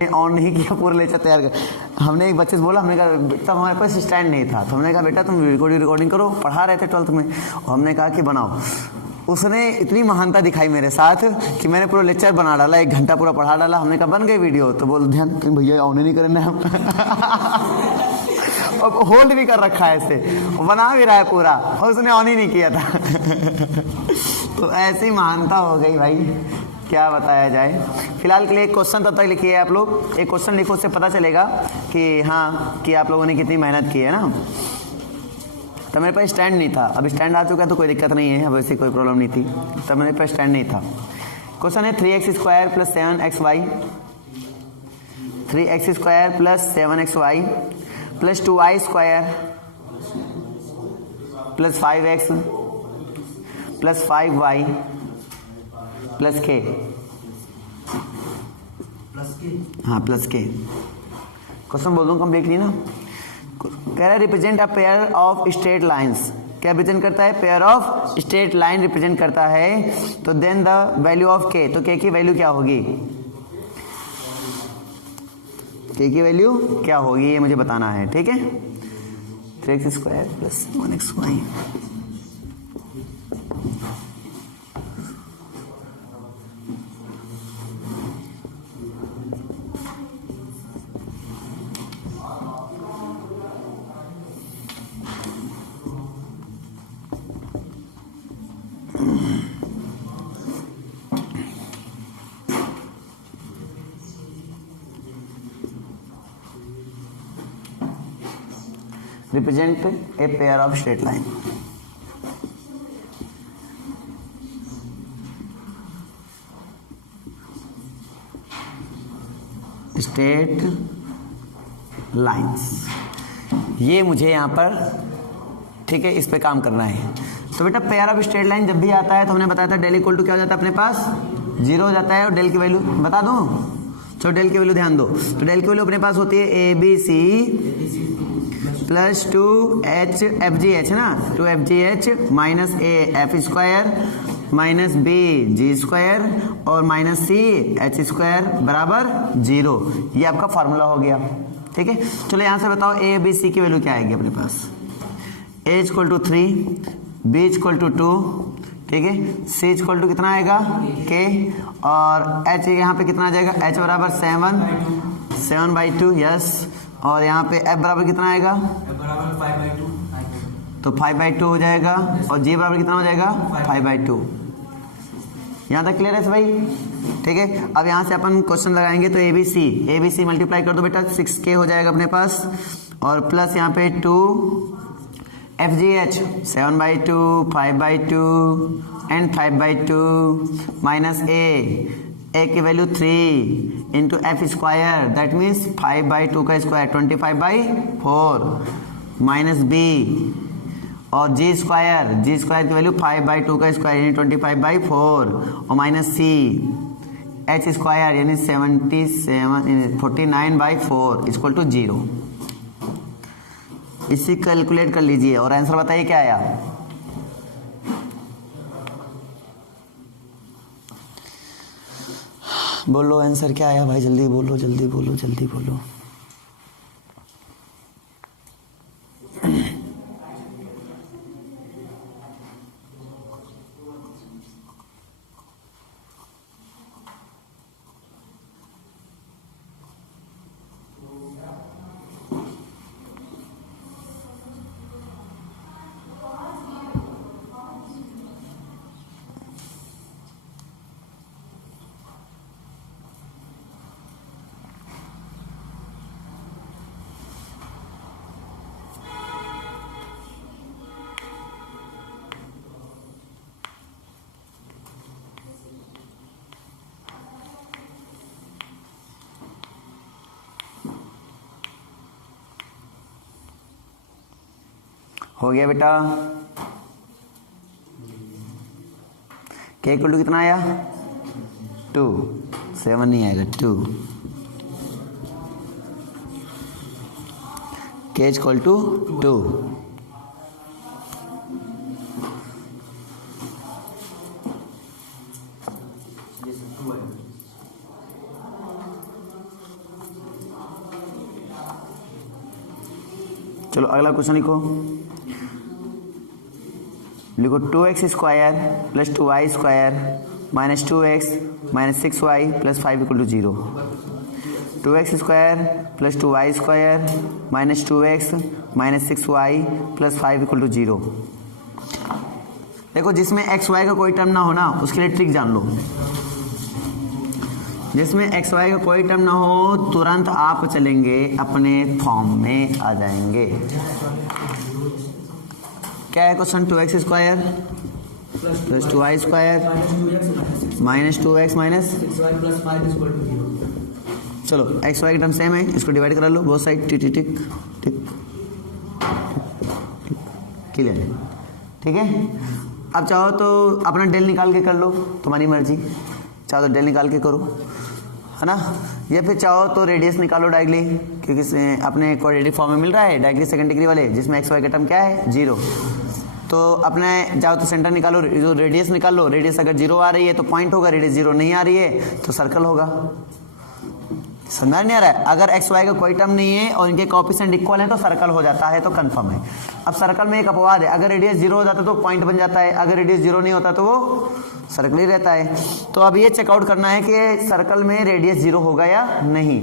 On नहीं किया, पूरा लेक्चर तैयार कर। हमने एक बच्चे से बोला, हमने कहा तब हमारे पास स्टैंड नहीं था, तो हमने कहा बेटा तुम रिकॉर्डिंग करो, पढ़ा रहे थे 12th में, और हमने कहा कि बनाओ। उसने इतनी महानता दिखाई मेरे साथ कि मैंने पूरा लेक्चर बना डाला, 1 घंटा पूरा पढ़ा डाला। हमने कहा बन गई वीडियो, तो बोल ध्यान भैया ऑन ही नहीं करना हम अब होल्ड भी कर रखा है ऐसे, बना भी रहा है पूरा, और उसने ऑन ही नहीं किया था तो ऐसी महानता हो गई भाई, क्या बताया जाए। फिलहाल के लिए एक क्वेश्चन तब तक लिखिए आप लोग, एक क्वेश्चन लिखो, उससे पता चलेगा कि हाँ कि आप लोगों ने कितनी मेहनत की है ना। तो मेरे पास स्टैंड नहीं था, अब स्टैंड आ चुका है तो कोई दिक्कत नहीं है, अब ऐसी कोई प्रॉब्लम नहीं थी, तब मेरे पास स्टैंड नहीं था। क्वेश्चन है 3x² + 7xy, 3x² + 7xy + 2y² + 5x + 5y + k। हाँ प्लस के। क्वेश्चन बोल दूँ कंप्लीटली ना। कह रहा है represent a pair of straight lines, क्या रिप्रेजेंट करता है? Pair of straight line represent करता है। तो देन द वैल्यू ऑफ के, तो के की वैल्यू क्या होगी? के की वैल्यू क्या होगी ये मुझे बताना है, ठीक है। 3x² + 1xy। Represent a pair of straight line. Straight lines, ये मुझे यहाँ पर ठीक है इस पे काम करना है। तो बेटा पेयर ऑफ स्ट्रेट लाइन जब भी आता है तो हमने बताया था डेल इक्वल टू क्या हो जाता है अपने पास? 0 हो जाता है। और डेल की वैल्यू बता दूं? चलो डेल की वैल्यू ध्यान दो। तो डेल की वैल्यू अपने पास होती है ABC + 2h FGH है ना, 2FGH - a F² - b G² और -c H² = 0। ये आपका फार्मूला हो गया, ठीक है। चलो यहाँ से बताओ a b c की वैल्यू क्या आएगी अपने पास? a = 3, b = 2, ठीक है, c = कितना आएगा? k, और h यहाँ पे कितना आ जाएगा? h = 7/2, yes. और यहाँ पे f बराबर कितना आएगा? f = 5/2, तो 5/2 हो जाएगा। और g बराबर कितना हो जाएगा? 5/2। यहाँ तक क्लियर है भाई, ठीक है। अब यहाँ से अपन क्वेश्चन लगाएंगे तो ABC मल्टीप्लाई कर दो बेटा, 6k हो जाएगा अपने पास, और प्लस यहाँ पे 2 FGH 7/2, 5/2 एंड 5/2 a की value 3 into F² that means 5/2 का स्क्वायर 25/4 -b और G² की वैल्यू 5/2 का स्क्वायर यानी 25/4 और -c H² यानी 49/4 = 0। इसी कैलकुलेट कर लीजिए और आंसर बताइए क्या आया। बोलो आंसर क्या आया भाई, जल्दी बोलो, जल्दी बोलो, जल्दी बोलो। हो गया बेटा। k = कितना आया? 2, 7 नहीं आएगा, 2। k = 2। चलो अगला क्वेश्चन लिखो। लिखो 2x square plus 2y square minus 2x minus 6y plus 5 equal to 0। 2x square plus 2y square minus 2x minus 6y plus 5 equal to 0। देखो जिसमें एक्स वाई का कोई टर्म ना हो ना, उसके लिए ट्रिक जान लो। जिसमें एक्स वाई का कोई टर्म ना हो तुरंत आप चलेंगे अपने फॉर्म में आ जाएंगे। क्या है question? 2x square plus 2y square minus 2x minus 6y plus 5 equal to 0। चलो एक्स वाई का टर्म सेम है, इसको डिवाइड करा लो both side. Tick tick tick tick clear है, ठीक है। अब चाहो तो अपना डेल निकाल के कर लो, तुम्हारी मर्जी। चाहो तो डेल निकाल के करो, है ना, या फिर चाहो तो रेडियस निकालो डायरेक्टली, क्योंकि अपने क्वाड्रेटिक फॉर्म में मिल रहा है डायरेक्टली सेकंड डिग्री वाले, जिसमें एक्स वाई का टर्म क्या है 0। तो अपने चाहो तो सेंटर निकालो, जो रेडियस निकाल लो। रेडियस अगर 0 आ रही है तो पॉइंट होगा, रेडियस 0 नहीं आ रही है तो सर्कल होगा। समझ नहीं आ रहा है? अगर एक्स वाई का कोई टर्म नहीं है और इनके कोएफिशिएंट इक्वल है तो सर्कल हो जाता है, तो कंफर्म है। अब सर्कल में एक अपवाद है, अगर रेडियस 0 हो जाता तो पॉइंट बन जाता है, अगर रेडियस 0 नहीं होता तो वो सर्कल ही रहता है। तो अब ये चेकआउट करना है कि सर्कल में रेडियस 0 होगा या नहीं।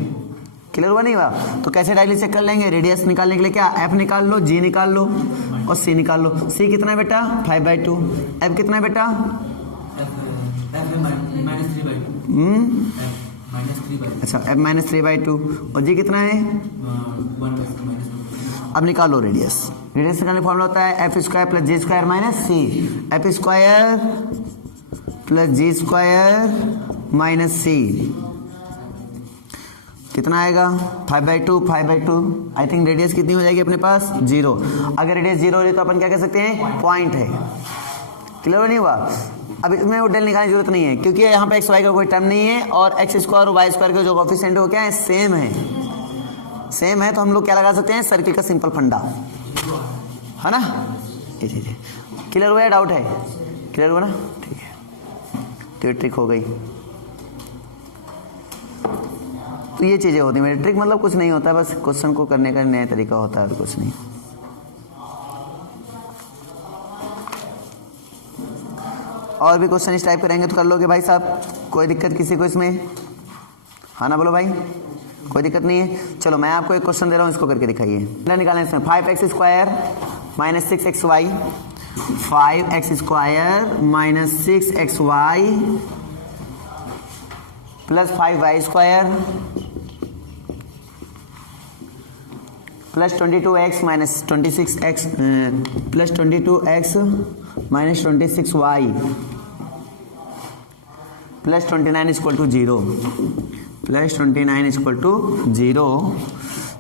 क्लियर हुआ नहीं हुआ? तो कैसे डायरेक्टली चेक कर लेंगे? रेडियस निकालने के लिए क्या एफ निकाल लो, जी निकाल लो और सी निकाल लो। सी कितना है बेटा? 5/2। एफ कितना है बेटा? अच्छा एफ माइनस 3/2। और जी कितना है? 1/2। अब निकालो रेडियस। रेडियस निकालने फॉर्मूला होता है एफ स्क्वायर प्लस जी स्क्वायर माइनस सी। एफ स्क्वायर प्लस जी स्क्वायर माइनस सी कितना आएगा? 5/2। 5/2 आई थिंक रेडियस कितनी हो जाएगी अपने पास? 0। अगर रेडियस 0 हो जाए तो अपन क्या कह सकते हैं? पॉइंट है। क्लियर नहीं हुआ? अब इसमें वो डेल निकालने की जरूरत नहीं है, क्योंकि यहाँ पे एक्स वाई का कोई टर्म नहीं है और एक्स स्क्वायर और वाई स्क्वायर का जो कोएफिशिएंट है वो क्या है? सेम है। सेम है तो हम लोग क्या लगा सकते हैं? सर्किल का सिंपल फंडा, है ना। क्लियर हुआ या डाउट है? क्लियर हुआ ना? ठीक है, तो ट्रिक हो गई। तो ये चीजें होती है मेरी ट्रिक, मतलब कुछ नहीं होता है, बस क्वेश्चन को करने का नया तरीका होता है और कुछ नहीं। और भी क्वेश्चन इस टाइप करेंगे तो कर लोगे भाई साहब, कोई दिक्कत किसी को इसमें? हाँ ना बोलो भाई, कोई दिक्कत नहीं है। चलो मैं आपको एक क्वेश्चन दे रहा हूँ, इसको करके दिखाइए। निकालना इसमें 5x square minus 6xy 5x square minus 6xy plus 5y square plus 22x minus 26x plus 22x minus 26y plus 29 equal to 0। Plus 29 equal to 0।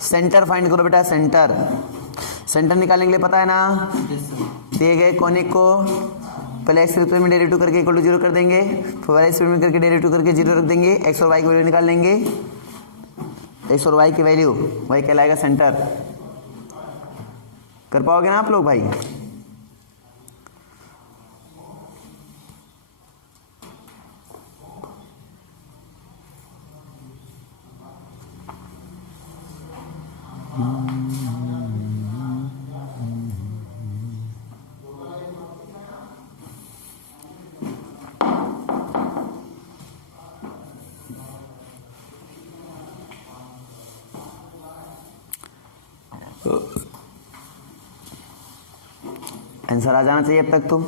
Centre find करो बेटा। सेंटर सेंटर निकालने के लिए पता है ना, दिए गए कॉनिक को पहले एक्स स्क्वायर में डेरिवेटिव करके इक्वल टू 0 कर देंगे, फिर वाई स्क्वायर में करके डेरिवेटिव करके 0 रख देंगे, एक्स और वाई की वैल्यू निकाल लेंगे। एक्स और वाई की वैल्यू वही कहलाएगा सेंटर। कर पाओगे ना आप लोग भाई? आंसर आ जाना चाहिए अब तक तो।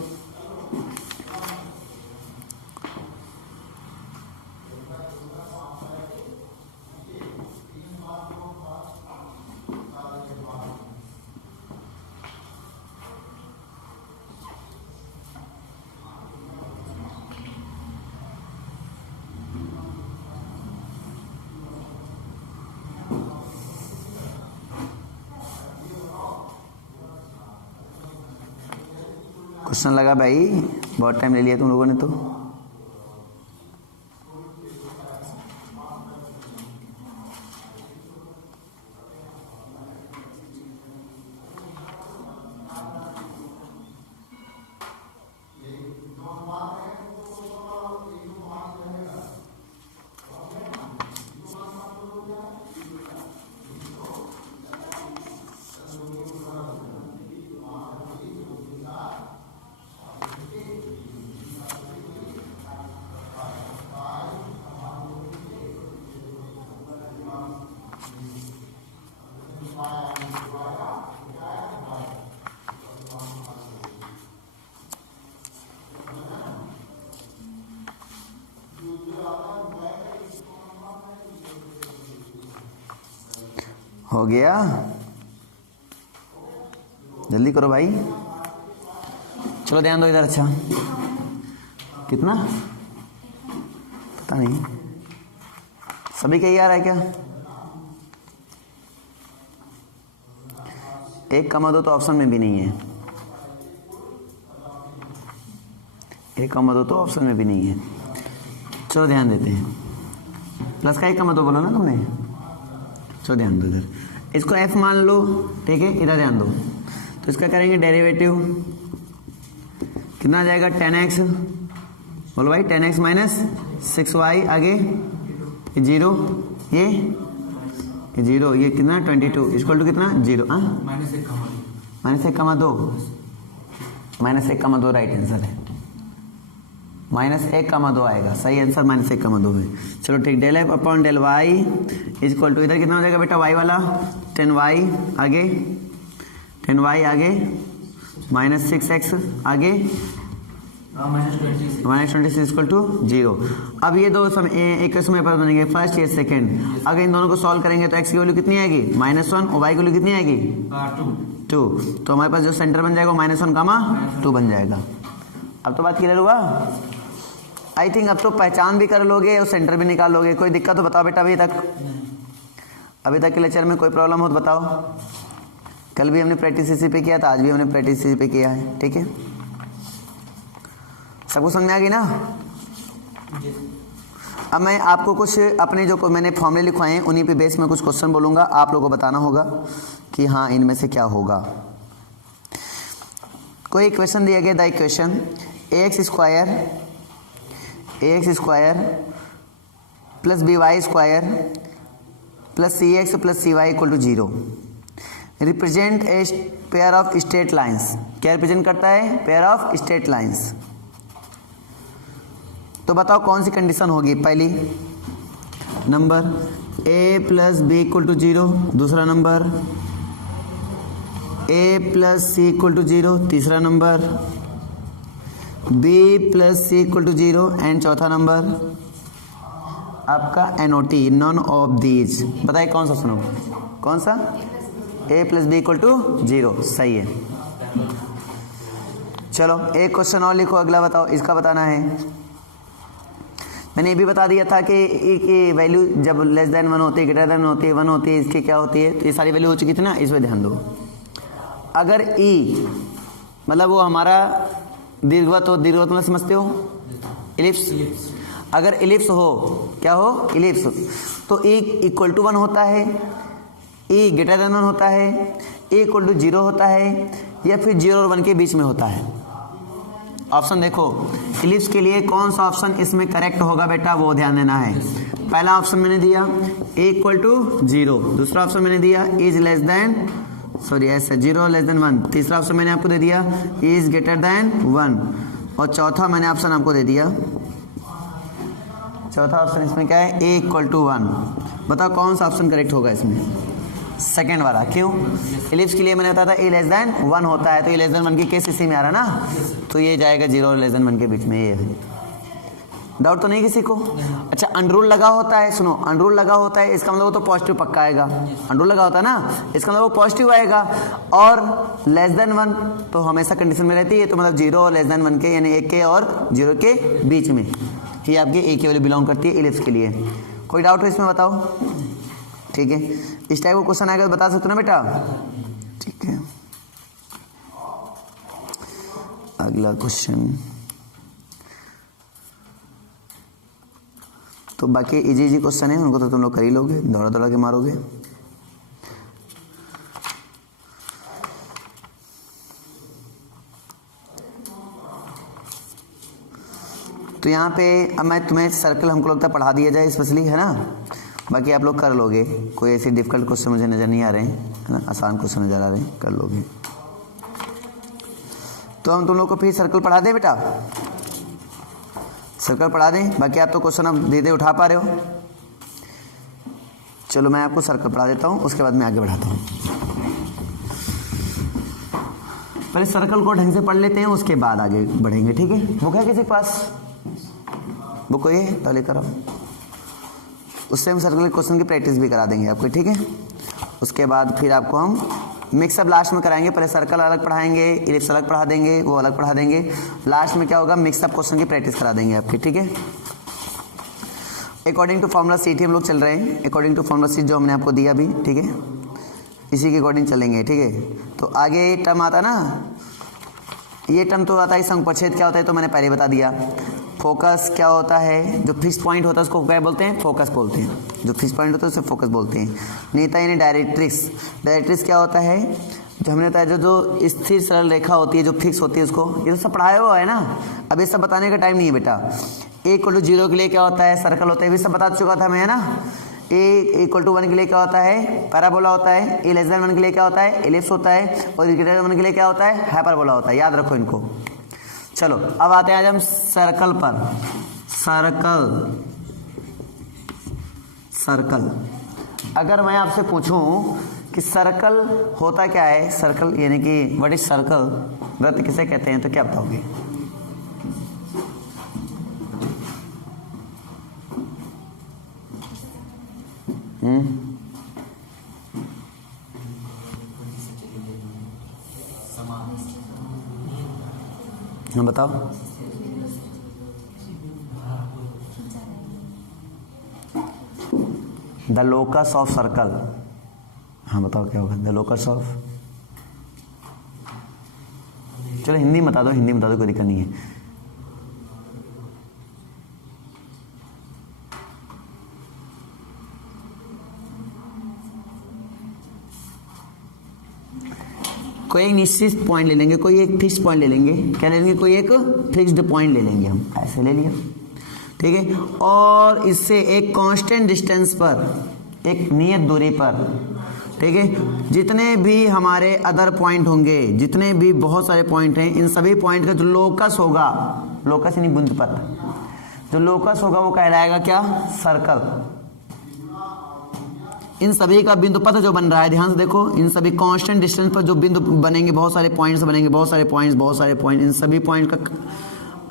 क्वेश्चन लगा भाई, बहुत टाइम ले लिया तुम लोगों ने तो। हो गया, जल्दी करो भाई। चलो ध्यान दो इधर। अच्छा कितना पता नहीं, सभी का ये आ रहा है क्या? 1,2 तो ऑप्शन में भी नहीं है, 1,2 तो ऑप्शन में भी नहीं है। चलो ध्यान देते हैं। प्लस का 1,2 बोला ना तुमने। चलो ध्यान दो इधर, इसको f मान लो, ठीक है। इधर ध्यान दो, तो इसका करेंगे डेरिवेटिव, कितना आ जाएगा 10x, बोलो भाई 10x माइनस 6y, आगे 0, ये 0, ये कितना 22 इक्वल टू कितना 0, -1,2 राइट आंसर है। -1,2 आएगा, सही आंसर -1,2 है। चलो ठीक, del f upon del y equal to, इधर कितना हो जाएगा बेटा वाई वाला 10y, आगे 10y, आगे -6x, आगे -26 इक्वल टू 0। अब ये दो एक समय पर बनेंगे, फर्स्ट या सेकंड। अगर इन दोनों को सॉल्व करेंगे तो x की वैल्यू कितनी आएगी -1 और y की वैल्यू कितनी आएगी 2। तो हमारे पास जो सेंटर बन जाएगा वो -1, 2 बन जाएगा। अब तो बात क्लियर हुआ आई थिंक। अब तो पहचान भी कर लोगे और सेंटर भी निकाल लोगे। कोई दिक्कत तो बताओ बेटा। अभी तक के लेक्चर में कोई प्रॉब्लम हो तो बताओ। कल भी हमने प्रैक्टिस इसी पे किया था, आज भी हमने प्रैक्टिस इसी पे किया है, ठीक है। सबको समझ में आ गई ना? अब मैं आपको कुछ अपने जो मैंने फॉर्मूले लिखवाए हैं उन्हीं पे बेस में कुछ क्वेश्चन बोलूँगा, आप लोगों को बताना होगा कि हाँ इनमें से क्या होगा। कोई क्वेश्चन दिया गया, the equation ax square plus by square plus cx plus cy equal to 0 represent a pair of straight lines. क्या रिप्रेजेंट करता है? Pair of straight lines. तो बताओ कौन सी कंडीशन होगी? पहली number a plus b equal to 0, दूसरा number a plus c equal to 0, तीसरा number b plus c equal to 0 and चौथा नंबर आपका NOT, नॉन ऑफ दीज। बताइए कौन सा सुनो, कौन सा? a plus b equal to 0, सही है। चलो एक क्वेश्चन और लिखो, अगला बताओ, इसका बताना है। मैंने ये भी बता दिया था कि e की वैल्यू जब लेस देन 1 होती है, ग्रेटर देन होती है, 1 होती है, इसकी क्या होती है। तो ये सारी वैल्यू हो चुकी थी ना, इस पर ध्यान दो। अगर e मतलब वो हमारा दीर्घवत हो, दीर्घवत मतलब समझते हो, इलिप्स। अगर इलिप्स हो, क्या हो? इलिप्स। तो e इक्वल टू 1 होता है, e ग्रेटर देन 1 होता है, e इक्वल टू 0 होता है, या फिर 0 और 1 के बीच में होता है। ऑप्शन देखो, इलिप्स के लिए कौन सा ऑप्शन इसमें करेक्ट होगा बेटा, वो ध्यान देना है। पहला ऑप्शन मैंने दिया a इक्वल टू 0, दूसरा ऑप्शन मैंने दिया इज लेस देन, सॉरी ऐसा 0 लेस देन 1, तीसरा ऑप्शन मैंने आपको दे दिया इज ग्रेटर देन 1, और चौथा मैंने ऑप्शन आपको दे दिया, चौथा ऑप्शन इसमें क्या है? a equal to 1। बताओ कौन सा ऑप्शन करेक्ट होगा इसमें? सेकेंड वाला। क्यों? इलिप्स के लिए मैंने बताया था a लेस देन 1 होता है, तो a लेस देन 1 की केस इसी में आ रहा ना, तो ये जाएगा 0 और लेस देन 1 के बीच में। ये डाउट तो नहीं किसी को? अच्छा, अंडररूल लगा होता है, सुनो, अंडररूल लगा होता है, इसका मतलब वो तो पॉजिटिव पक्का आएगा। अंडररूल लगा होता है ना, इसका मतलब वो पॉजिटिव आएगा। और लेस देन 1 तो हमेशा कंडीशन में रहती है, तो मतलब 0 और लेस देन 1 के, यानी 1 के और 0 के बीच में ही आपकी a की वैल्यू बिलोंग करती है इलिप्स के लिए। कोई डाउट हो इसमें बताओ? ठीक है, इस टाइप का क्वेश्चन आएगा तो बता सकते हो ना बेटा? ठीक है, अगला क्वेश्चन। तो बाकी इजी क्वेश्चन है, उनको तो तुम लोग कर ही लोगे, दौड़ा दौड़ा के मारोगे। तो यहाँ पे अब मैं तुम्हें सर्कल हमको लगता है पढ़ा दिया जाए स्पेशली, है ना। बाकी आप लोग कर लोगे, कोई ऐसी डिफिकल्ट क्वेश्चन मुझे नज़र नहीं आ रहे हैं, है ना, आसान क्वेश्चन नज़र आ रहे हैं, कर लोगे। तो हम तुम लोग को फिर सर्कल पढ़ा दें बेटा, सर्कल पढ़ा दें। बाकी आप तो क्वेश्चन अब धीरे उठा पा रहे हो। चलो मैं आपको सर्कल पढ़ा देता हूँ, उसके बाद मैं आगे बढ़ाता हूँ। पहले सर्कल को ढंग से पढ़ लेते हैं, उसके बाद आगे बढ़ेंगे, ठीक है। बुक है किसी के पास? बुक कोई है तो लेकर आओ, उससे हम सर्कल के क्वेश्चन की प्रैक्टिस भी करा देंगे आपको, ठीक है। उसके बाद फिर आपको हम मिक्सअप लास्ट में कराएंगे। पहले सर्कल अलग पढ़ाएंगे, इलिप्स अलग पढ़ा देंगे, वो अलग पढ़ा देंगे, लास्ट में क्या होगा मिक्सअप क्वेश्चन की प्रैक्टिस करा देंगे आपकी, ठीक है। अकॉर्डिंग टू फॉर्मूला सीट हम लोग चल रहे हैं, अकॉर्डिंग टू फॉर्मूला सीट जो हमने आपको दिया अभी, ठीक है, इसी के अकॉर्डिंग चलेंगे, ठीक है। तो आगे टर्म आता ना, ये टर्म तो आता है संपरिच्छेद क्या होता है तो मैंने पहले बता दिया। फोकस क्या होता है, जो फिक्स पॉइंट होता है उसको क्या बोलते हैं, फोकस बोलते हैं। जो फिक्स पॉइंट होता है उसे फोकस बोलते हैं। नेता यानी डायरेक्ट्रिक्स, डायरेक्ट्रिक्स क्या होता है, जो हमने बताया जो स्थिर सरल रेखा होती है, जो फिक्स होती है उसको, ये तो सब पढ़ाया हुआ है ना, अब ये सब बताने का टाइम नहीं है बेटा। A=0 के लिए क्या होता है, सर्कल होता है, ये सब बता चुका था मैं, है ना। A=1 के लिए क्या होता है, पैराबोला होता है। A 1 के लिए क्या होता है, एलिप्स होता है। और A 1 के लिए क्या होता है, हाइपरबोला होता है, याद रखो इनको। चलो अब आते हैं आज हम सर्कल पर। सर्कल अगर मैं आपसे पूछूं कि सर्कल होता क्या है, सर्कल यानी कि व्हाट इज सर्कल, वृत्त किसे कहते हैं, तो क्या बताओगे? हाँ बताओ। द लोकस ऑफ सर्कल, हाँ बताओ क्या होगा द लोकस ऑफ, चलो हिंदी में बता दो, हिंदी में बता दो, कोई दिक्कत नहीं है। कोई एक निश्चित पॉइंट ले लेंगे, कोई एक फिक्स पॉइंट ले लेंगे, क्या ले लेंगे, कोई एक फिक्स्ड पॉइंट ले लेंगे, हम ऐसे ले लिया, ठीक है। और इससे एक कांस्टेंट डिस्टेंस पर, एक नियत दूरी पर, ठीक है, जितने भी हमारे अदर पॉइंट होंगे, जितने भी बहुत सारे पॉइंट हैं, इन सभी पॉइंट का जो लोकस होगा, लोकस यानी बिंदुपथ, जो लोकस होगा वो कहलाएगा क्या, सर्कल। इन सभी का बिंदुपथ जो बन रहा है, ध्यान से देखो, इन सभी कांस्टेंट डिस्टेंस पर जो बिंदु बनेंगे, बहुत सारे पॉइंट्स बनेंगे, बहुत सारे पॉइंट, इन सभी पॉइंट का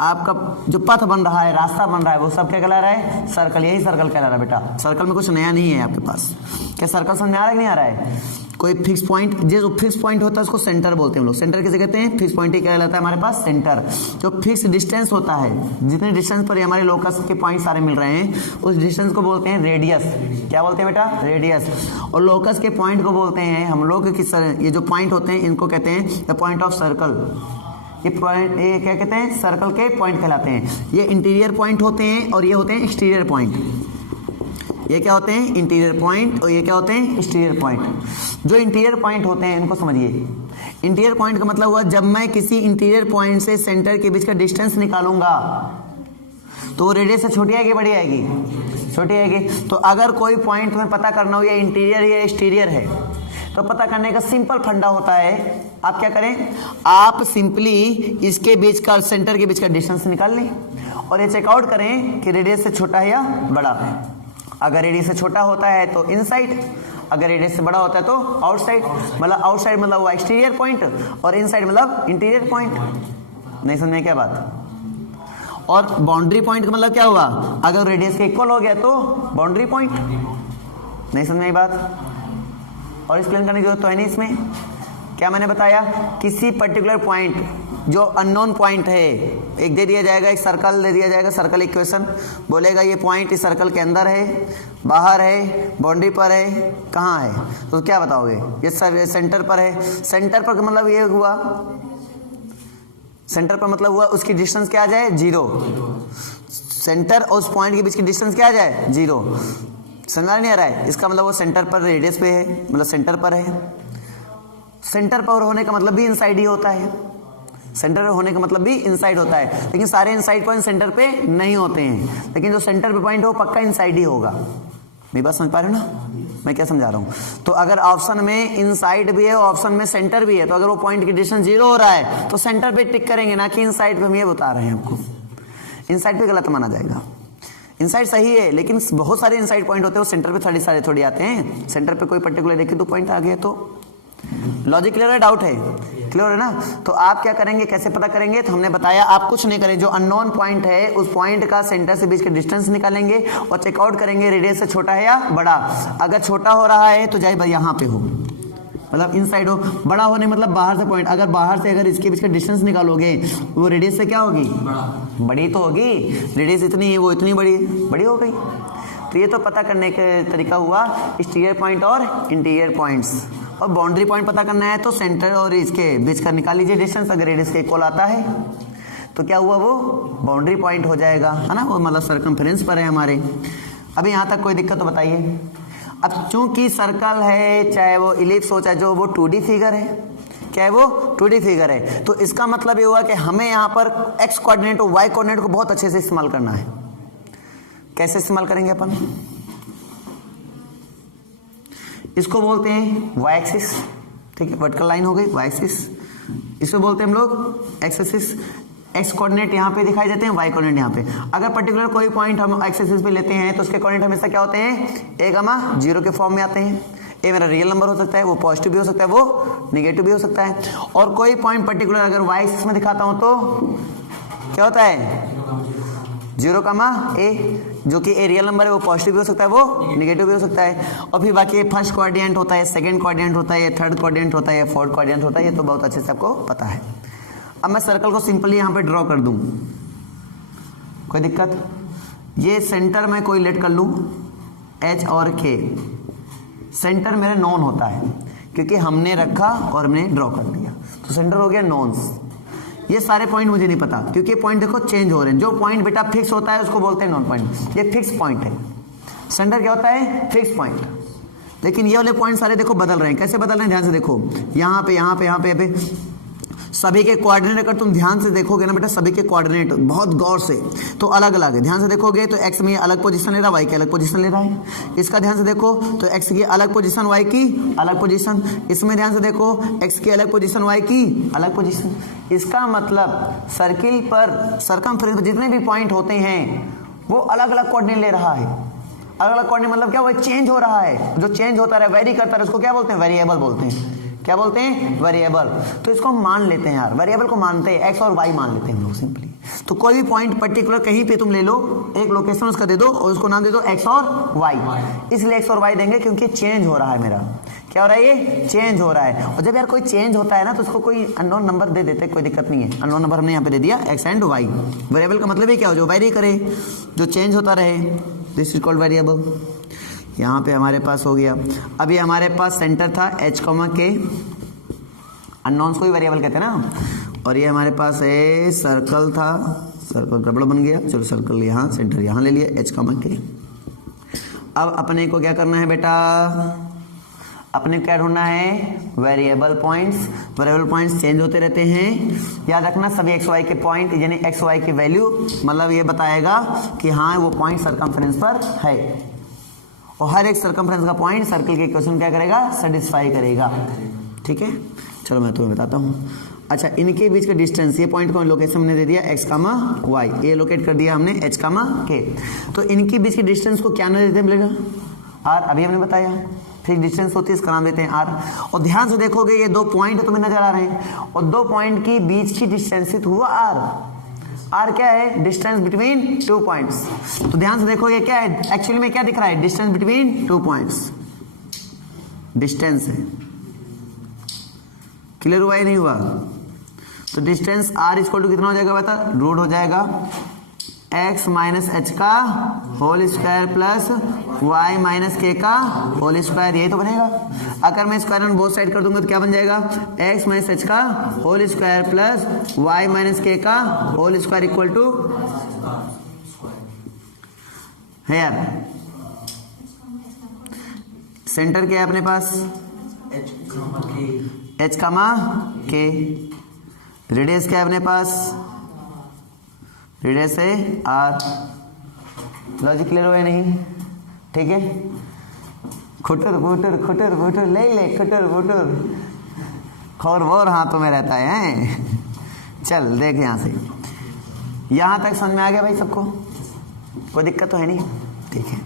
आपका जो पथ बन रहा है, रास्ता बन रहा है, वो सब क्या कहला रहा है, सर्कल। यही सर्कल कहला रहा है बेटा। सर्कल में कुछ नया नहीं है आपके पास। क्या सर्कल समझ में आ रहा है कि नहीं आ रहा है? कोई फिक्स पॉइंट, जो फिक्स पॉइंट होता है उसको सेंटर बोलते हैं हम लोग। सेंटर किसे कहते हैं, फिक्स पॉइंट ही कहलाता है हमारे पास सेंटर। जो फिक्स डिस्टेंस होता है, जितने डिस्टेंस पर हमारे लोकस के पॉइंट सारे मिल रहे हैं, उस डिस्टेंस को बोलते हैं रेडियस। क्या बोलते हैं बेटा, रेडियस। और लोकस के पॉइंट को बोलते हैं हम लोग, ये जो पॉइंट होते हैं इनको कहते हैं द पॉइंट ऑफ सर्कल। ये पॉइंट, ये क्या कहते हैं, सर्कल के पॉइंट कहलाते हैं। ये इंटीरियर पॉइंट होते हैं और ये होते हैं एक्सटीरियर पॉइंट। ये क्या होते हैं, इंटीरियर पॉइंट, और ये क्या होते हैं, एक्सटीरियर पॉइंट। जो इंटीरियर पॉइंट होते हैं इनको समझिए। इंटीरियर पॉइंट का मतलब हुआ जब मैं किसी इंटीरियर पॉइंट से सेंटर के बीच का डिस्टेंस निकालूंगा तो वो रेडियस से छोटी आएगी, बड़ी आएगी, छोटी आएगी। तो अगर कोई पॉइंट तुम्हें पता करना हो, ये इंटीरियर या एक्सटीरियर है, तो पता करने का सिंपल फंडा होता है, आप क्या करें, आप सिंपली इसके बीच का, सेंटर के बीच का डिस्टेंस निकाल लें और ये चेकआउट करें कि रेडियस से छोटा है या बड़ा है। अगर रेडियस से छोटा होता है तो इनसाइड, अगर रेडियस से बड़ा होता है तो आउटसाइड। मतलब आउटसाइड मतलब हुआ एक्सटीरियर पॉइंट और इनसाइड मतलब इंटीरियर पॉइंट। नहीं समझ में क्या बात? और बाउंड्री पॉइंट का मतलब क्या हुआ, अगर रेडियस के इक्वल हो गया तो बाउंड्री पॉइंट। नहीं समझ में बात? और एक्सप्लेन करने की जरूरत तो है नहीं इसमें। क्या मैंने बताया, किसी पर्टिकुलर पॉइंट जो अननोन पॉइंट है, एक दे दिया जाएगा, एक सर्कल दे दिया जाएगा, सर्कल इक्वेशन बोलेगा ये पॉइंट इस सर्कल के अंदर है, बाहर है, बाउंड्री पर है, कहाँ है, तो क्या बताओगे, ये सेंटर पर है। सेंटर पर मतलब ये हुआ, सेंटर पर मतलब हुआ उसकी डिस्टेंस क्या आ जाए, 0। सेंटर और उस पॉइंट के बीच की डिस्टेंस क्या आ जाए, 0। समझ नहीं आ रहा है? इसका मतलब वो सेंटर पर रेडियस पे है, मतलब सेंटर पर है। सेंटर पर होने का मतलब भी इनसाइड ही होता है, सेंटर पर होने का मतलब भी इनसाइड होता है। लेकिन सारे इनसाइड पॉइंट सेंटर पे नहीं होते हैं, लेकिन जो सेंटर पे पॉइंट है वो पक्का इनसाइड ही होगा। मेरी बात समझ पा रहे हो ना, मैं क्या समझा रहा हूँ? तो अगर ऑप्शन में इनसाइड भी है, ऑप्शन में सेंटर भी है, तो अगर वो पॉइंट की डिस्टेंस 0 हो रहा है तो सेंटर पे टिक करेंगे, ना कि इनसाइड पे। हम ये बता रहे हैं आपको, इनसाइड पे गलत माना जाएगा। इनसाइड सही है, लेकिन बहुत सारे इनसाइड पॉइंट होते हैं, वो सेंटर पे थोड़ी सारे थोड़ी आते हैं। सेंटर पे कोई पर्टिकुलर एक 2 पॉइंट आ गए तो लॉजिक क्लियर है, डाउट है? क्लियर है ना? तो आप क्या करेंगे, कैसे पता करेंगे? तो हमने बताया आप कुछ नहीं करें, जो अननोन पॉइंट है उस पॉइंट का सेंटर से बीच के डिस्टेंस निकालेंगे और चेकआउट करेंगे रेडियस से छोटा है या बड़ा। अगर छोटा हो रहा है तो जाए यहाँ पे हो, मतलब इनसाइड हो। बड़ा होने मतलब बाहर से पॉइंट, अगर बाहर से अगर इसके बीच का डिस्टेंस निकालोगे वो रेडियस से क्या होगी, बड़ी तो होगी। रेडियस इतनी है, वो इतनी बड़ी हो गई। तो ये तो पता करने का तरीका हुआ एक्सटीरियर पॉइंट और इंटीरियर पॉइंट्स। और बाउंड्री पॉइंट पता करना है तो सेंटर और इसके बीच का निकाल लीजिए डिस्टेंस, अगर रेडियस के इक्वल आता है तो क्या हुआ, वो बाउंड्री पॉइंट हो जाएगा, है ना? वो मतलब सर्कमफ्रेंस पर है हमारे। अभी यहाँ तक कोई दिक्कत तो बताइए। अब चूंकि सर्कल है, चाहे वो इलिप्स हो, चाहे जो वो 2D फिगर है, क्या है वो 2D फिगर है, तो इसका मतलब ये हुआ कि हमें यहाँ पर x कोऑर्डिनेट और y कोऑर्डिनेट को बहुत अच्छे से इस्तेमाल करना है। कैसे इस्तेमाल करेंगे अपन? इसको बोलते हैं y एक्सिस, ठीक है, वर्टिकल लाइन हो गई y एक्सिस। इसको बोलते हैं हम लोग x एक्सिस। x कोऑर्डिनेट यहाँ पे दिखाई देते हैं, y कोऑर्डिनेट यहाँ पे। अगर पर्टिकुलर कोई पॉइंट हम x एक्सिस पे लेते हैं तो उसके कोऑर्डिनेट हमेशा क्या होते हैं, a, 0 के फॉर्म में आते हैं। ए मेरा रियल नंबर हो सकता है, वो पॉजिटिव भी हो सकता है, वो नेगेटिव भी हो सकता है। और कोई पॉइंट पर्टिकुलर अगर y एक्सिस में दिखाता हूं तो क्या होता है, 0, a, जो कि ए रियल नंबर है, वो पॉजिटिव भी हो सकता है, वो नेगेटिव भी हो सकता है। और फिर बाकी फर्स्ट कोऑर्डिनेट होता है, सेकंड कोऑर्डिनेट होता है, थर्ड कोऑर्डिनेट होता है, फोर्थ कोऑर्डिनेट होता है। ये तो बहुत अच्छे से आपको पता है। अब मैं सर्कल को सिंपली यहाँ पे ड्रॉ कर दूं, कोई दिक्कत? ये सेंटर में कोई लेट कर लूं H और K, सेंटर मेरा नॉन होता है क्योंकि हमने रखा और हमने ड्रॉ कर दिया, तो सेंटर हो गया नॉन्स। ये सारे पॉइंट मुझे नहीं पता क्योंकि पॉइंट देखो चेंज हो रहे हैं। जो पॉइंट बेटा फिक्स होता है उसको बोलते हैं नॉन पॉइंट। ये फिक्स पॉइंट है, सेंटर क्या होता है, फिक्स पॉइंट। लेकिन ये वाले पॉइंट सारे देखो बदल रहे हैं। कैसे बदल रहे हैं, ध्यान से देखो। यहाँ पे यहाँ पे यहाँ पे, यहाँ पे सभी के कोऑर्डिनेट अगर तुम ध्यान से देखोगे ना बेटा, सभी के कोऑर्डिनेट बहुत गौर से तो अलग अलग है। ध्यान से देखोगे तो x में अलग पोजीशन ले रहा है, y की अलग पोजीशन ले रहा है। इसका ध्यान से देखो तो x की अलग पोजीशन, y की अलग पोजीशन। इसमें ध्यान से देखो x की अलग पोजीशन, y की अलग पोजीशन। इसका मतलब सर्किल पर, सर्कमफ्रेंस पर जितने भी पॉइंट होते हैं वो अलग अलग कोऑर्डिनेट ले रहा है। अलग अलग कोऑर्डिनेट मतलब क्या, वो चेंज हो रहा है। जो चेंज होता है, वेरी करता है, उसको क्या बोलते हैं, वेरिएबल बोलते हैं। क्या बोलते हैं, वेरिएबल। तो इसको हम मान लेते हैं यार, वेरिएबल को मानते हैं, x और y मान लेते हैं हम लोग सिंपली। तो कोई भी पॉइंट पर्टिकुलर कहीं पे तुम ले लो, एक लोकेशन उसका दे दो और उसको नाम दे दो x और y। इसलिए x और y देंगे क्योंकि चेंज हो रहा है मेरा। क्या हो रहा है, ये चेंज हो रहा है। और जब यार कोई चेंज होता है ना तो उसको कोई अननोन नंबर दे देते, कोई दिक्कत नहीं है। अननोन नंबर हमने यहाँ पे दे दिया x एंड y। वेरिएबल का मतलब है क्या, जो वेरी करे, जो चेंज होता रहे, दिस इज कॉल्ड वेरिएबल। यहाँ पे हमारे पास हो गया। अभी हमारे पास सेंटर था h, k, अननोन्स को ही वेरिएबल कहते हैं ना। और ये हमारे पास है सर्कल था, सर्कल गड़बड़ बन गया, चलो सर्कल यहाँ, सेंटर यहाँ ले लिया, h, k। अब अपने को क्या करना है बेटा, अपने को क्या ढूंढना है, variable points. Variable points change होते रहते हैं, याद रखना। सभी एक्स वाई के पॉइंट यानी एक्स वाई की वैल्यू मतलब ये बताएगा कि हाँ वो पॉइंट सर्कमफ्रेंस पर है। और हर एक सर्कमफ्रेंस का पॉइंट सर्कल के इक्वेशन क्या करेगा, सेटिस्फाई करेगा। ठीक है, चलो मैं तुम्हें बताता हूँ। अच्छा, इनके बीच का डिस्टेंस, ये पॉइंट को लोकेशन हमने दे दिया x, y, ये लोकेट कर दिया हमने h, k। तो इनके बीच के डिस्टेंस को क्या नाम देते हैं मिलेगा, r। अभी हमने बताया फिर डिस्टेंस होती है, इसका नाम देते हैं r। और ध्यान से देखोगे ये दो पॉइंट तुम्हें नजर आ रहे हैं और दो पॉइंट के बीच की डिस्टेंस हुआ r। क्या है, डिस्टेंस बिटवीन टू पॉइंट्स। तो ध्यान से देखो ये क्या है, एक्चुअली में क्या दिख रहा है, distance between two points, distance है। क्लियर हुआ या नहीं हुआ? तो डिस्टेंस r इक्वल टू कितना हो जाएगा बता, रूट हो जाएगा x माइनस h का whole square plus y minus k का होल स्क्वायर, यही तो बनेगा। अगर मैं स्क्वायर ऑन बोथ साइड कर दूंगा तो क्या बन जाएगा, x माइनस h का whole square plus y minus k का होल स्क्वायर इक्वल टू है यार। सेंटर क्या है अपने पास, h, k। रेडियस क्या है अपने पास, रेडियस है r। लॉजिक क्लियर हुआ है नहीं? ठीक है, खुटर फुटर खुटर फुटर ले खुटर फुटर खौर वोर हाथों में रहता है। चल देख यहाँ से यहाँ तक समझ में आ गया भाई सबको? कोई दिक्कत तो है नहीं, ठीक है।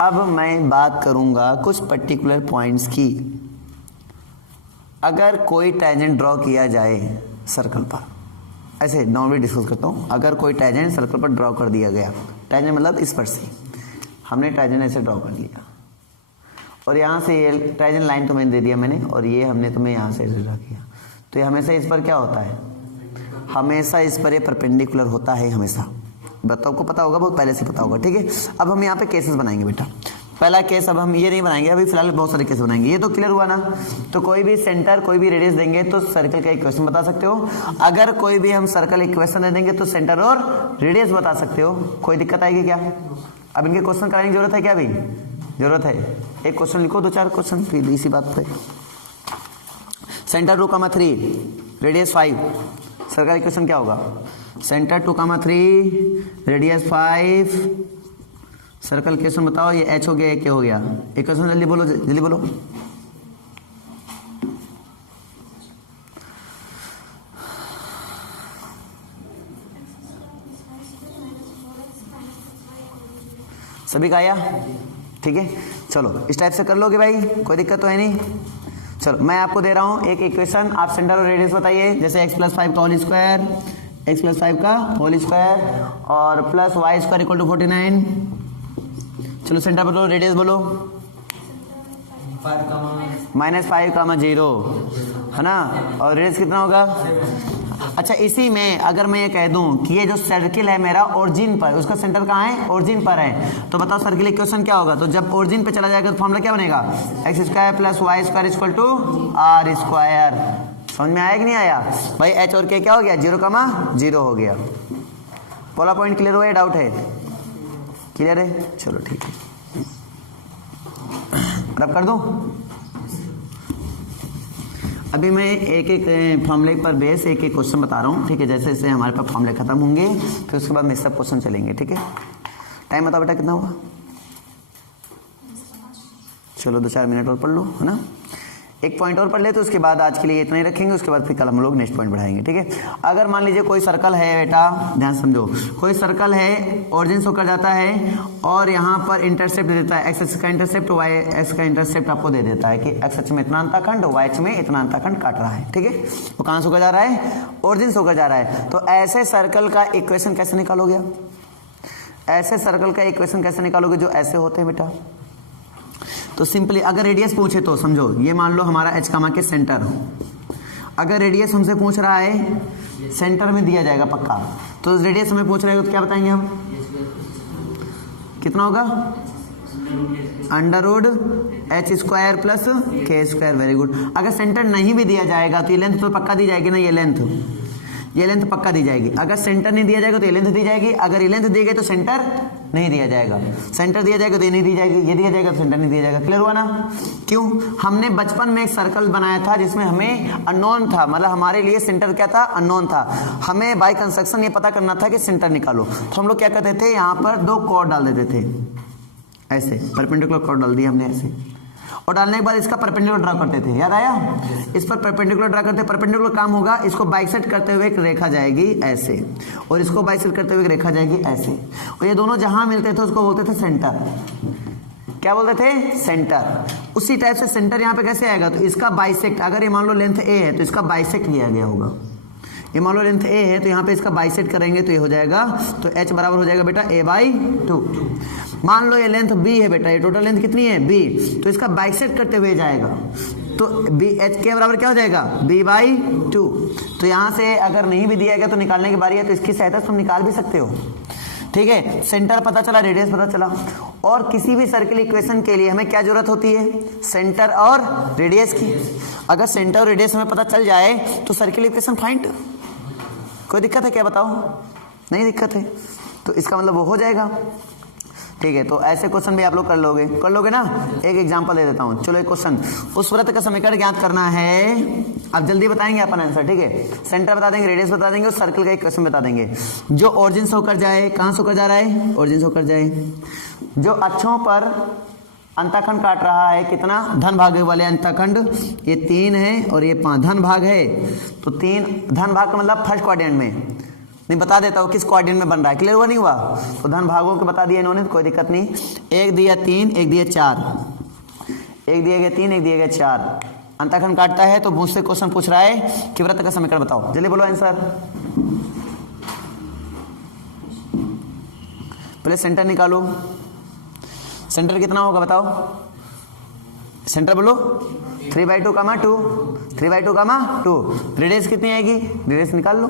अब मैं बात करूंगा कुछ पर्टिकुलर पॉइंट्स की। अगर कोई टैंजेंट ड्रॉ किया जाए सर्कल पर, ऐसे नॉर्मली डिस्कस करता हूँ, अगर कोई टैंजेंट सर्कल पर ड्रॉ कर दिया गया, टैंजेंट मतलब इस पर से हमने टैंजेंट ऐसे ड्रॉ कर लिया, और यहाँ से ये टैंजेंट लाइन तुम्हें दे दिया मैंने, और ये हमने तुम्हें यहाँ से ऐसे ड्रॉ किया, तो ये हमेशा इस पर क्या होता है, हमेशा इस पर ये परपेंडिकुलर होता है हमेशा। बताओ, आपको पता होगा, बहुत पहले से पता होगा, ठीक है। अब हम यहाँ पे केसेस बनाएंगे बेटा। पहला केस, अब हम ये नहीं बनाएंगे, अभी फिलहाल बहुत सारे केस बनाएंगे। ये तो क्लियर हुआ ना। तो कोई भी सेंटर, कोई भी रेडियस देंगे तो सर्कल का इक्वेशन बता सकते हो। अगर कोई भी हम सर्कल इक्वेशन दे देंगे तो सेंटर और रेडियस बता सकते हो। कोई दिक्कत आएगी क्या? अब इनके क्वेश्चन कराने की जरूरत है क्या? अभी जरूरत है। एक क्वेश्चन लिखो, 2-4 क्वेश्चन फिर इसी बात पे। सेंटर 2,3, रेडियस 5, सर्कल इक्वेशन क्या होगा? सेंटर 2,3, रेडियस 5, सर्कल क्वेश्चन बताओ। ये एच हो गया, क्या हो गया? इक्वेशन जल्दी बोलो, जल्दी बोलो। सभी का आया? ठीक है, चलो इस टाइप से कर लोगे भाई, कोई दिक्कत तो है नहीं। चलो मैं आपको दे रहा हूं एक इक्वेशन, आप सेंटर और रेडियस बताइए। जैसे x + 5 का होल स्क्वायर, x + 5 का होल स्क्वायर और प्लस y² = 49। चलो सेंटर बोलो, रेडियस बोलो। -5,0 है ना, और रेडियस कितना होगा? अच्छा, इसी में अगर मैं ये कह दूं कि ये जो सर्किल है मेरा ओरिजिन पर, उसका सेंटर कहाँ है? ओरिजिन पर है, तो बताओ सर्किल इक्वेशन क्या होगा? तो जब ओरिजिन पे चला जाएगा तो फॉर्मूला क्या बनेगा? x² + y² = r²। समझ में आया कि नहीं आया भाई? h और k क्या हो गया? 0,0 हो गया। पहला पॉइंट क्लियर हुआ है? डाउट है? क्लियर है? चलो ठीक है, रब कर दूं। अभी मैं एक एक फॉर्मूले पर बेस एक एक क्वेश्चन बता रहा हूँ, ठीक है। जैसे जैसे हमारे पास फॉर्मूले खत्म होंगे फिर उसके बाद मेरे सब क्वेश्चन चलेंगे, ठीक है। टाइम बताओ बेटा कितना हुआ? चलो 2-4 मिनट और पढ़ लो, है ना। एक पॉइंट और पढ़ ले तो उसके बाद आज के लिए इतना ही रखेंगे, उसके बाद फिर कल हम लोग नेक्स्ट पॉइंट बढ़ाएंगे, ठीक है। अगर मान लीजिए कोई सर्कल है बेटा, ध्यान समझो, कोई सर्कल है, ओरिजिन से होकर जाता है और यहाँ पर इंटरसेप्ट दे देता है, एक्स एक्सिस का इंटरसेप्ट, वाई एक्स का इंटरसेप्ट आपको दे देता है कि एक्स एक्सिस में इतना अंतःखंड, वाई एक्सिस में इतना अंतःखंड काट रहा है, ठीक है। वो कहाँ से होकर जा रहा है? ओरिजिन से होकर जा रहा है। तो ऐसे सर्कल का इक्वेशन कैसे निकालोगे? ऐसे सर्कल का इक्वेशन कैसे निकालोगे जो ऐसे होते हैं बेटा? तो सिंपली अगर रेडियस पूछे तो समझो, ये मान लो हमारा h कामा के सेंटर हो। अगर रेडियस हमसे पूछ रहा है, सेंटर में दिया जाएगा पक्का, तो रेडियस हमें पूछ रहा है तो क्या बताएंगे हम? कितना होगा? √h² + k²। Very good. अगर सेंटर नहीं भी दिया जाएगा तो ये लेंथ तो पक्का दी जाएगी ना, ये लेंथ पक्का दी जाएगी। अगर सेंटर नहीं दिया जाएगा तो ये लेंथ दी जाएगी, अगर ये लेंथ दी गई तो सेंटर नहीं दिया जाएगा, सेंटर दिया जाएगा तो ये नहीं दी जाएगी, ये दिया जाएगा तो सेंटर नहीं दिया जाएगा। क्लियर हुआ ना? क्यों? हमने बचपन में एक सर्कल बनाया था जिसमें हमें अननोन था, मतलब हमारे लिए सेंटर क्या था? अननोन था। हमें बाय कंस्ट्रक्शन ये पता करना था कि सेंटर निकालो, तो हम लोग क्या करते थे, यहाँ पर 2 कॉर्ड डाल देते थे, ऐसे परपेंडिकुलर कॉर्ड डाल दिया हमने ऐसे, और डालने के बाद इसका परपेंडिकुलर ड्रा करते थे। याद आया? इस पर परपेंडिकुलर ड्रा करते, परपेंडिकुलर काम होगा, इसको बाइसेक्ट करते हुए एक रेखा जाएगी ऐसे, और इसको बाइसेक्ट करते हुए एक रेखा जाएगी ऐसे, और ये दोनों जहां मिलते थे उसको बोलते थे सेंटर। क्या बोलते थे? सेंटर। उसी टाइप से सेंटर यहाँ पे कैसे आएगा? तो इसका बाइसेक्ट, अगर ये मान लो लेंथ a है तो इसका बाइसेक्ट लिया गया होगा। ये मान लो लेंथ a है तो यहाँ पे इसका बाइसेक्ट करेंगे तो ये हो जाएगा, तो h बराबर हो जाएगा बेटा a/2। मान लो ये लेंथ b है बेटा, ये टोटल लेंथ कितनी है? b, तो इसका बाइसेक्ट करते हुए जाएगा, तो b h के बराबर क्या हो जाएगा? b/2। तो यहाँ से अगर नहीं भी दिया गया तो निकालने की बारी है, तो इसकी सहायता से तुम निकाल भी सकते हो, ठीक है। सेंटर पता चला, रेडियस पता चला। और किसी भी सर्किल इक्वेशन के लिए हमें क्या जरूरत होती है? सेंटर और रेडियस की। अगर सेंटर और रेडियस हमें पता चल जाए तो सर्किल इक्वेशन फाइंड। कोई दिक्कत है क्या? बताओ। नहीं दिक्कत है, तो इसका मतलब वो हो जाएगा, ठीक है। तो ऐसे क्वेश्चन भी आप लोग कर लोगे ना। एक एग्जांपल दे देता हूँ। चलो एक क्वेश्चन, उस वृत्त का समीकरण ज्ञात करना है। अब जल्दी बताएंगे अपन आंसर, ठीक है। सेंटर बता देंगे, रेडियस बता देंगे और सर्कल का एक क्वेश्चन बता देंगे। जो ओरिजिन से होकर जाए, कहाँ से होकर जा रहा है? ओरिजिन से होकर जाए। जो अक्षों पर अंतःखंड काट रहा है, कितना? धन भाग वाले अंतःखंड, ये 3 है और ये 5 धन भाग है, तो 3 धन भाग का मतलब फर्स्ट क्वाड्रेंट में, नहीं बता देता हूँ किस कोऑर्डिनेट में बन रहा है, क्लियर हुआ नहीं हुआ? तो धन भागों के बता दिया इन्होंने, कोई दिक्कत नहीं। एक दिया 3, एक दिया 4, एक दिया गया 3, एक दिया गया 4, अंतःखंड काटता है। तो मुझसे क्वेश्चन पूछ रहा है कि वृत्त का समीकरण बताओ, जल्दी बोलो आंसर। पहले सेंटर निकालो, सेंटर कितना होगा बताओ, सेंटर बोलो 3/2 कामा 2, 3/2 कामा 2। रेडियस कितनी आएगी, रेडियस निकाल लो,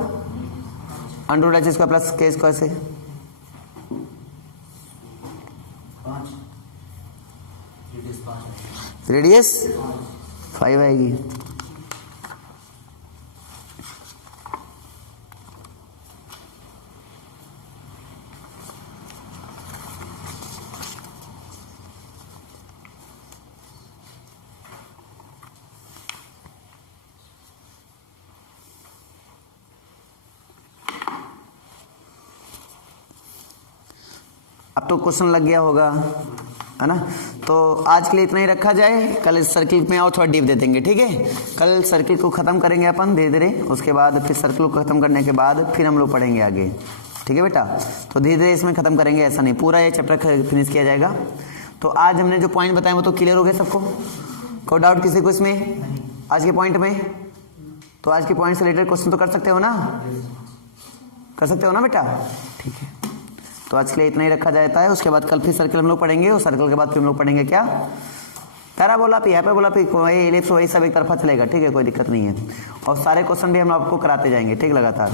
√h² प्लस k² से 5 रेडियस 5 आएगी। अब तो क्वेश्चन लग गया होगा, है ना? तो आज के लिए इतना ही रखा जाए, कल इस सर्किल में और थोड़ा डीप दे देंगे, ठीक है? कल सर्किल को ख़त्म करेंगे अपन धीरे धीरे, उसके बाद फिर सर्किल को ख़त्म करने के बाद फिर हम लोग पढ़ेंगे आगे, ठीक है बेटा? तो धीरे धीरे इसमें ख़त्म करेंगे, ऐसा नहीं पूरा ये चैप्टर फिनिश किया जाएगा। तो आज हमने जो पॉइंट बताए वो तो क्लियर हो गए सबको? कोई डाउट किसी को इसमें आज के पॉइंट में? तो आज के पॉइंट से रिलेटेड क्वेश्चन तो कर सकते हो ना, कर सकते हो ना बेटा? ठीक है, तो आज के लिए इतना ही रखा जाता है। उसके बाद कल फिर सर्कल हम लोग पढ़ेंगे, और सर्कल के बाद फिर हम लोग पढ़ेंगे क्या, पैराबोला, हाइपरबोला, वही एलिप्स, वही सब एक तरफा चलेगा, ठीक है? कोई दिक्कत नहीं है। और सारे क्वेश्चन भी हम आपको कराते जाएंगे, ठीक, लगातार।